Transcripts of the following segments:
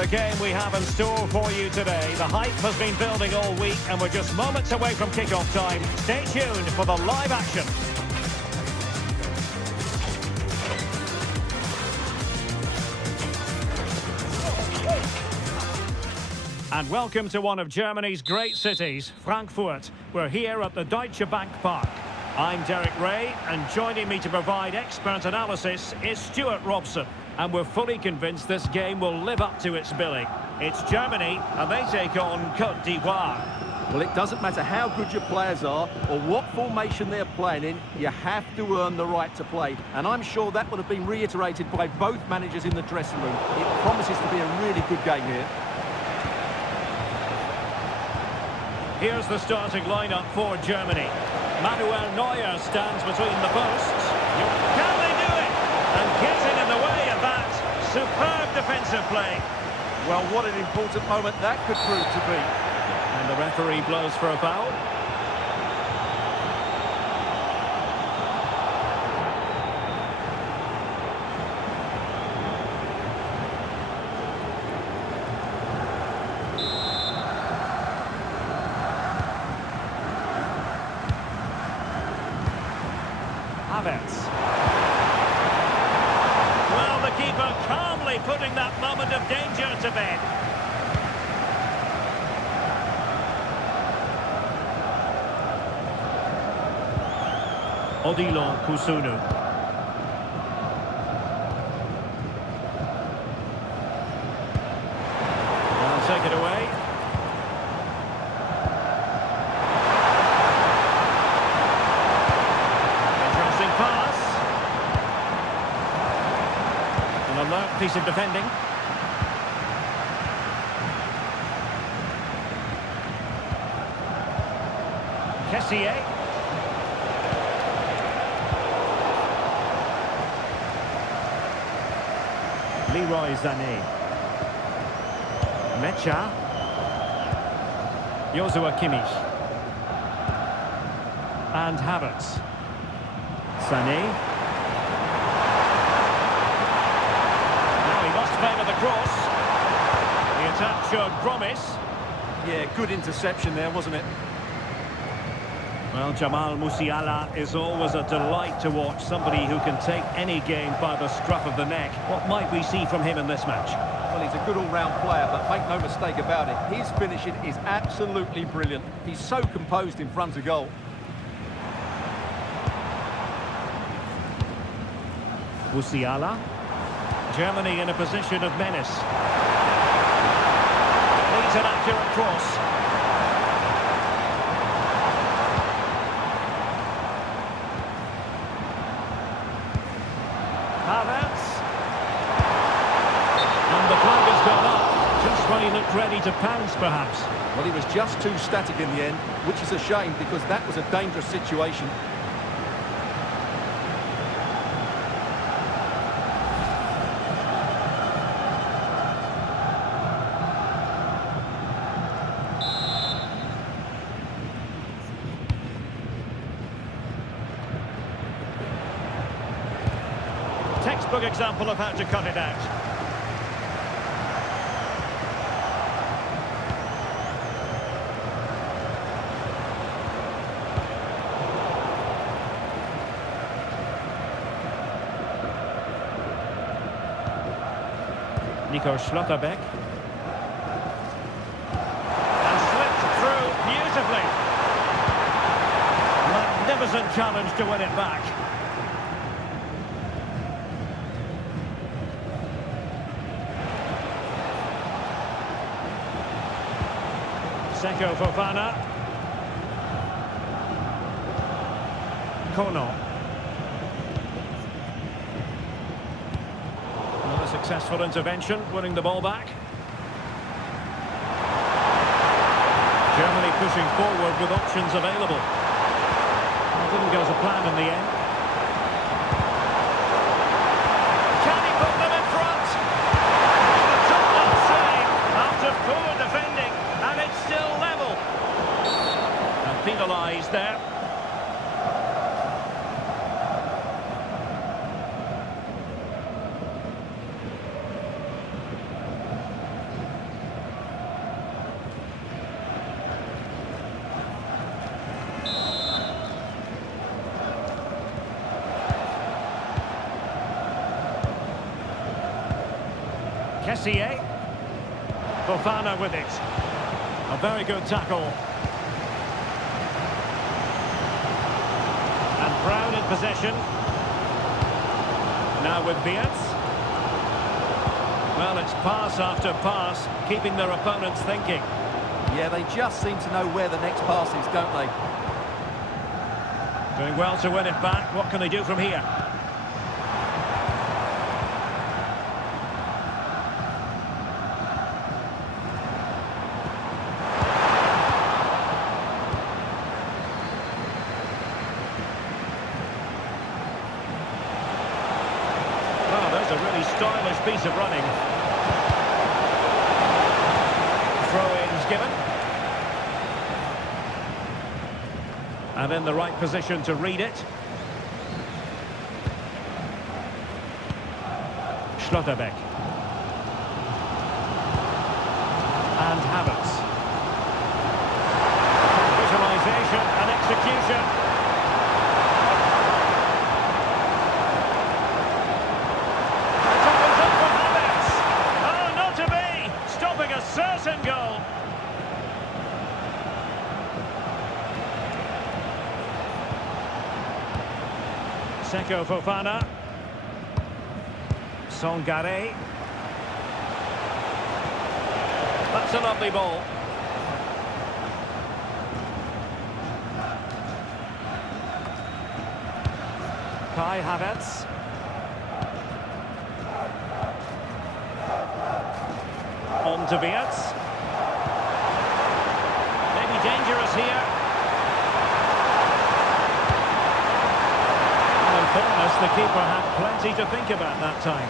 What a game we have in store for you today. The hype has been building all week and we're just moments away from kick-off time. Stay tuned for the live action. And welcome to one of Germany's great cities, Frankfurt. We're here at the Deutsche Bank Park. I'm Derek Ray, and joining me to provide expert analysis is Stuart Robson. And we're fully convinced this game will live up to its billing. It's Germany, and they take on Côte d'Ivoire. Well, it doesn't matter how good your players are or what formation they're playing in, you have to earn the right to play. And I'm sure that would have been reiterated by both managers in the dressing room. It promises to be a really good game here. Here's the starting lineup for Germany. Manuel Neuer stands between the posts. Can they do it? And getting in the way of that. Superb defensive play. Well, what an important moment that could prove to be. And the referee blows for a foul. Well, the keeper calmly putting that moment of danger to bed. Odilon Kusunu. I'll take it away. Alert piece of defending. Kessié. Leroy Sané. Mecha. Joshua Kimmich. And Havertz. Sané. Favour the cross. The attack showed promise. Yeah, good interception there, wasn't it? Well, Jamal Musiala is always a delight to watch. Somebody who can take any game by the scruff of the neck. What might we see from him in this match? Well, he's a good all-round player, but make no mistake about it, his finishing is absolutely brilliant. He's so composed in front of goal. Musiala. Germany in a position of menace. Needs an accurate cross. Havertz. And the flag has gone up, just when he looked ready to pounce, perhaps. Well, he was just too static in the end, which is a shame because that was a dangerous situation. Textbook example of how to cut it out. Nico Schlotterbeck. And slipped through beautifully. Magnificent challenge to win it back. Seko Fofana. Kono. Another successful intervention, winning the ball back. Germany pushing forward with options available. It didn't go to plan in the end. Can he put them in front? The top-notch save after poor defending. And it's still level. And penalised there. Messier. Fofana with it. A very good tackle. And Brown in possession. Now with Wirtz. Well, it's pass after pass, keeping their opponents thinking. Yeah, they just seem to know where the next pass is, don't they? Doing well to win it back. What can they do from here? Well, there's a really stylish piece of running. Throw-ins given. And in the right position to read it. Schlotterbeck. And Havertz. Visualization and execution. It opens up for Havertz. Oh, not to be! Stopping a certain goal. Seko Fofana. Songare. That's a lovely ball. Kai Havertz. On to Wirtz. Maybe dangerous here. In fairness, the keeper had plenty to think about that time.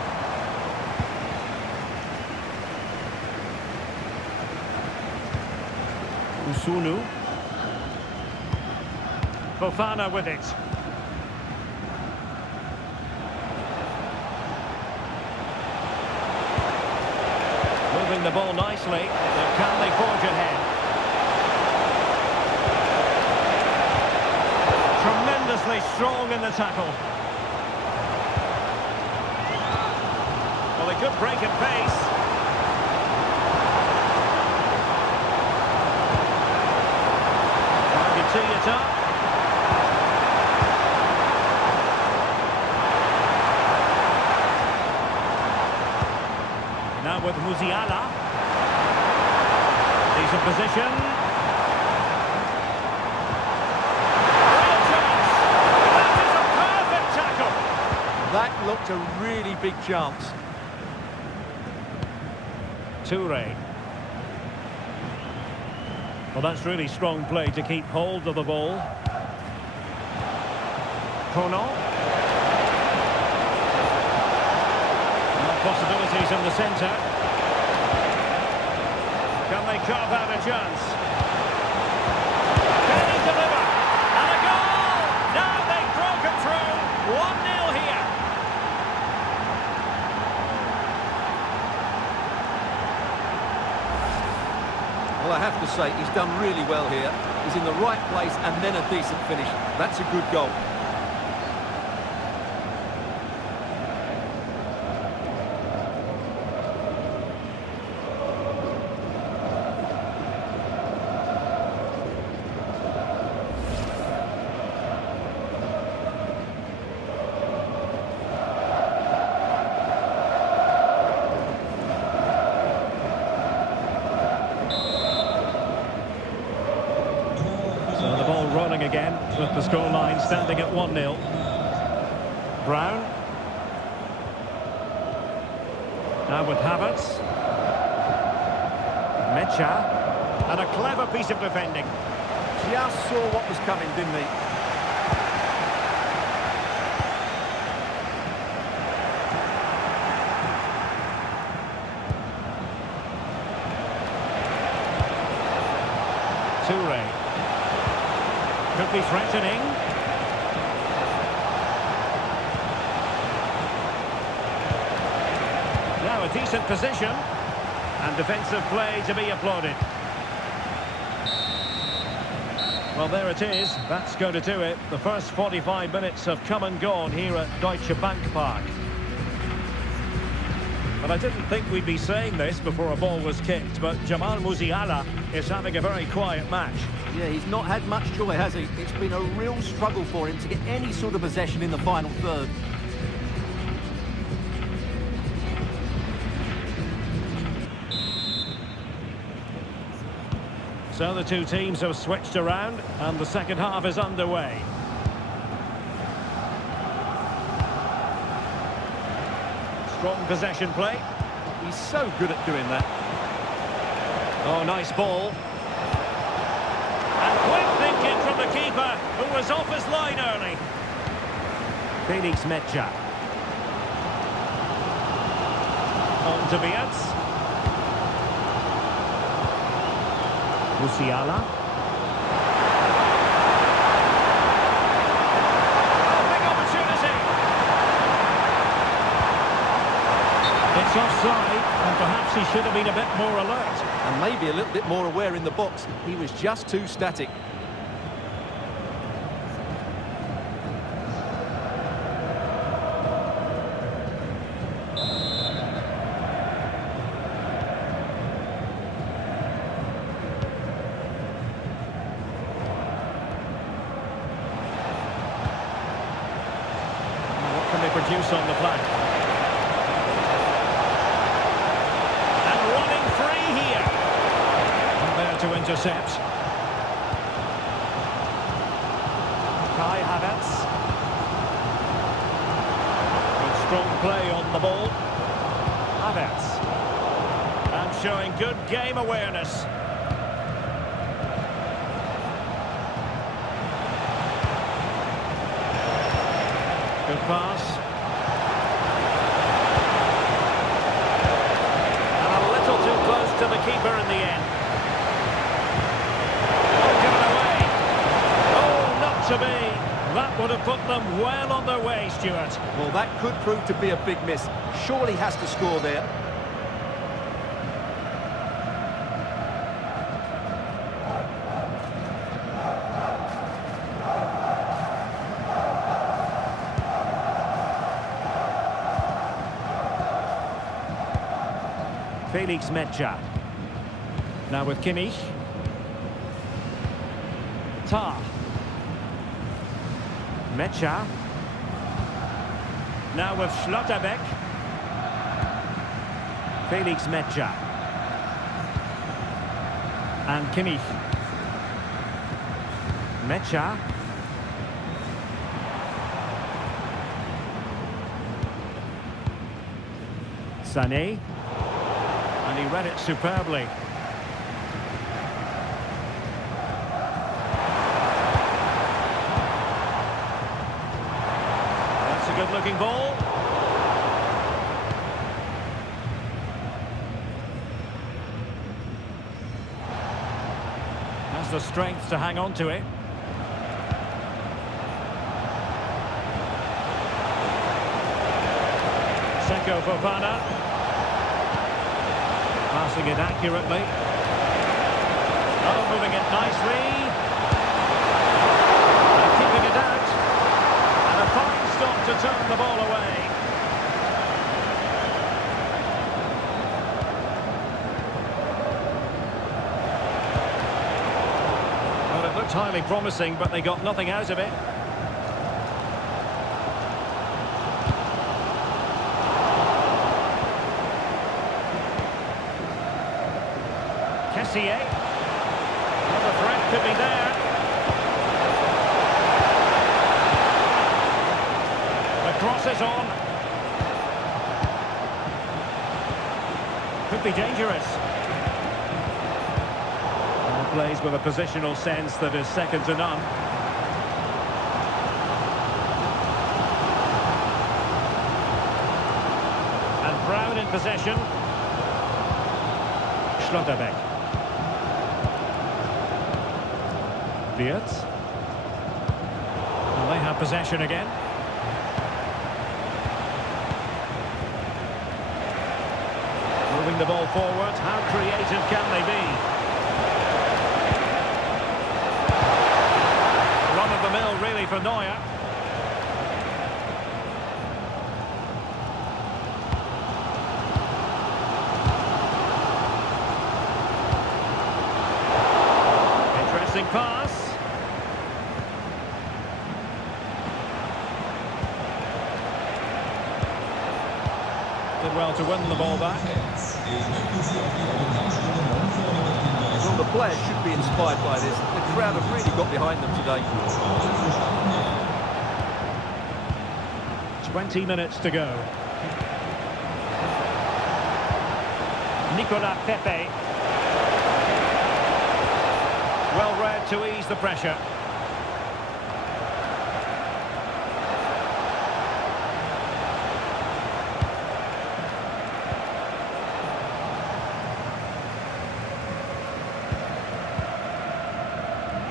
Usunu. Fofana with it. Moving the ball nicely. Now can they forge ahead? Tremendously strong in the tackle. Well, a good break at pace. Trying to tee it up. Now with Musiala. Decent position. Real chance. That is a perfect tackle. That looked a really big chance. Toure. Well, that's really strong play to keep hold of the ball. Kono. Possibilities in the centre. Can they carve out a chance? Can he deliver? And a goal! Now they've broken through. 1-0 here. Well, I have to say, he's done really well here. He's in the right place and then a decent finish. That's a good goal. Rolling again with the scoreline standing at 1-0. Brown. Now with Havertz. Mecha. And a clever piece of defending. Just saw what was coming, didn't he? Toure. Could be threatening. Now a decent position. And defensive play to be applauded. Well, there it is. That's going to do it. The first 45 minutes have come and gone here at Deutsche Bank Park. But I didn't think we'd be saying this before a ball was kicked, but Jamal Musiala is having a very quiet match. Yeah, he's not had much joy, has he? It's been a real struggle for him to get any sort of possession in the final third. So the two teams have switched around and the second half is underway. Strong possession play. He's so good at doing that. Oh, nice ball. And quick thinking from the keeper, who was off his line early. Felix Mecha. On to Wirtz. Musiala. Oh, big opportunity. It's offside, and perhaps he should have been a bit more alert. And maybe a little bit more aware in the box. He was just too static. Produce on the flank. And running free here. And there to intercept. Kai Havertz. Good strong play on the ball. Havertz. And showing good game awareness. Good pass. To the keeper in the end. Oh, given away. Oh, not to be. That would have put them well on their way, Stuart. Well, that could prove to be a big miss. Surely has to score there. Felix Mecha. Now with Kimmich. Tar. Mecha. Now with Schlotterbeck. Felix Mecha. And Kimmich. Mecha. Sané. And he read it superbly. That's a good-looking ball. Has the strength to hang on to it. Seko Fofana. Passing it accurately. Oh, moving it nicely. And keeping it out. And a fine stop to turn the ball away. Well, it looked highly promising, but they got nothing out of it. Well, the threat could be there. The cross is on. Could be dangerous. And plays with a positional sense that is second to none. And Brown in possession. Schlotterbeck. Wirtz. Well, they have possession again. Moving the ball forward. How creative can they be? Run of the mill really for Neuer. pass. Did well to win the ball back. Well, the players should be inspired by this. The crowd have really got behind them today. 20 minutes to go. Nicolas Pepe. Well read to ease the pressure.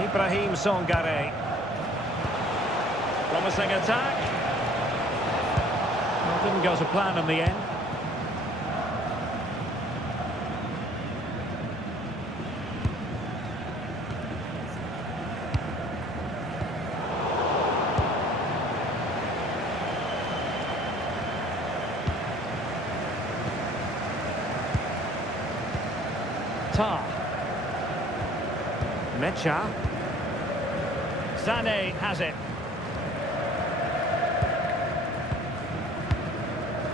Ibrahim Songare. Promising attack. Well, didn't go to plan in the end. Mecha. Sané has it.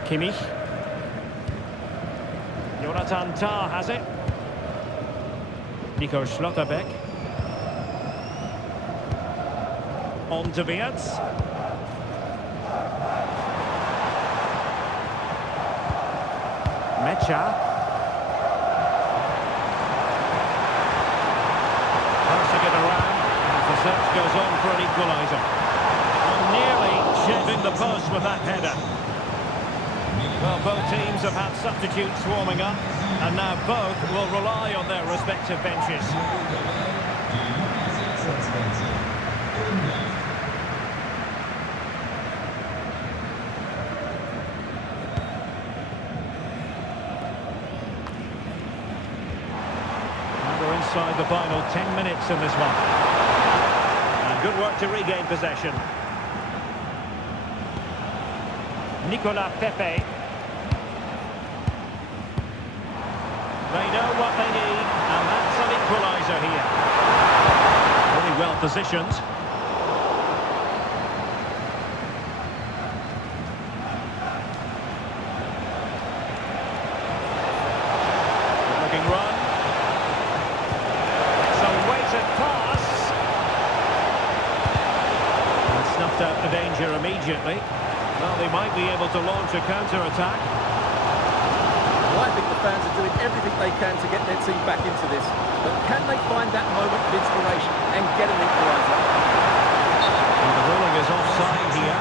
Kimmich. Jonathan Tah has it. Nico Schlotterbeck. On to Wirtz. Mecha. Search goes on for an equaliser. And nearly shaving the post with that header. Well, both teams have had substitutes warming up, and now both will rely on their respective benches. And we're inside the final 10 minutes in this one. Good work to regain possession. Nicolas Pepe. They know what they need, and that's an equaliser here. Really well positioned. Looking run. It's a weighted pass. Snuffed out the danger immediately. Well, they might be able to launch a counter-attack. Well, I think the fans are doing everything they can to get their team back into this. But can they find that moment of inspiration and get an equaliser? Well, the ruling is offside here.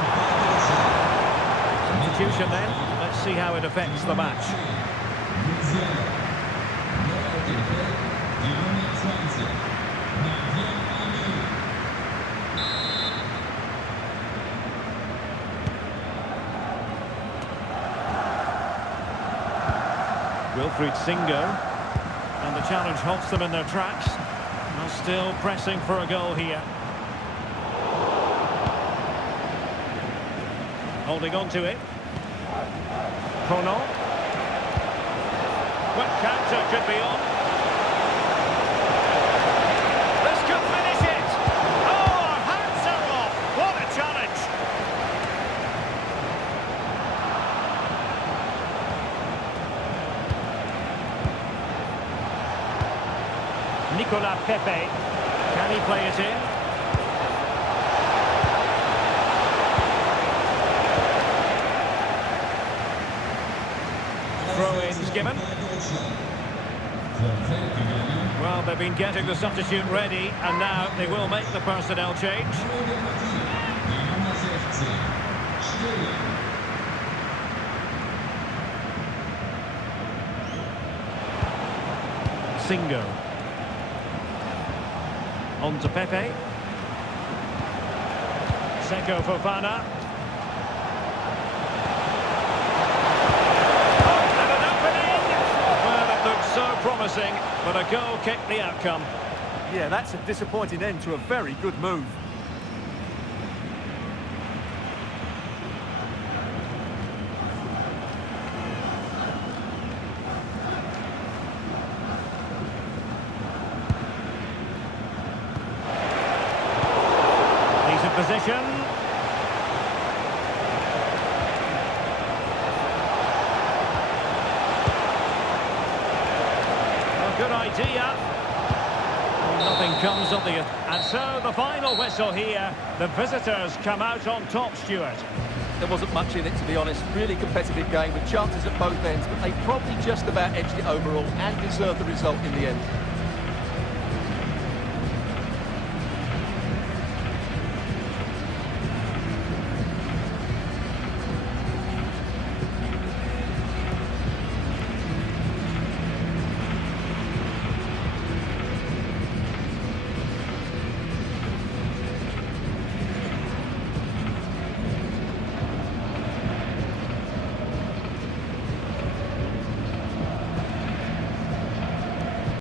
Substitution then. Let's see how it affects the match. Wilfried Singo, and the challenge halts them in their tracks. Well, still pressing for a goal here. Holding on to it. Kono. Quick counter could be on. This could finish it! Oh, our hands are off! What a challenge! Nicolas Pepe. Can he play it in? Throw-ins given. Well, they've been getting the substitute ready, and now they will make the personnel change. Singo. On to Pepe. Seko Fofana. Oh, and an opening! Well, it looked so promising, but a goal kicked the outcome. Yeah, that's a disappointing end to a very good move. possession. A good idea. Nothing comes of the... And so the final whistle here. The visitors come out on top, Stuart. There wasn't much in it, to be honest. Really competitive game with chances at both ends, but they probably just about edged it overall and deserved the result in the end.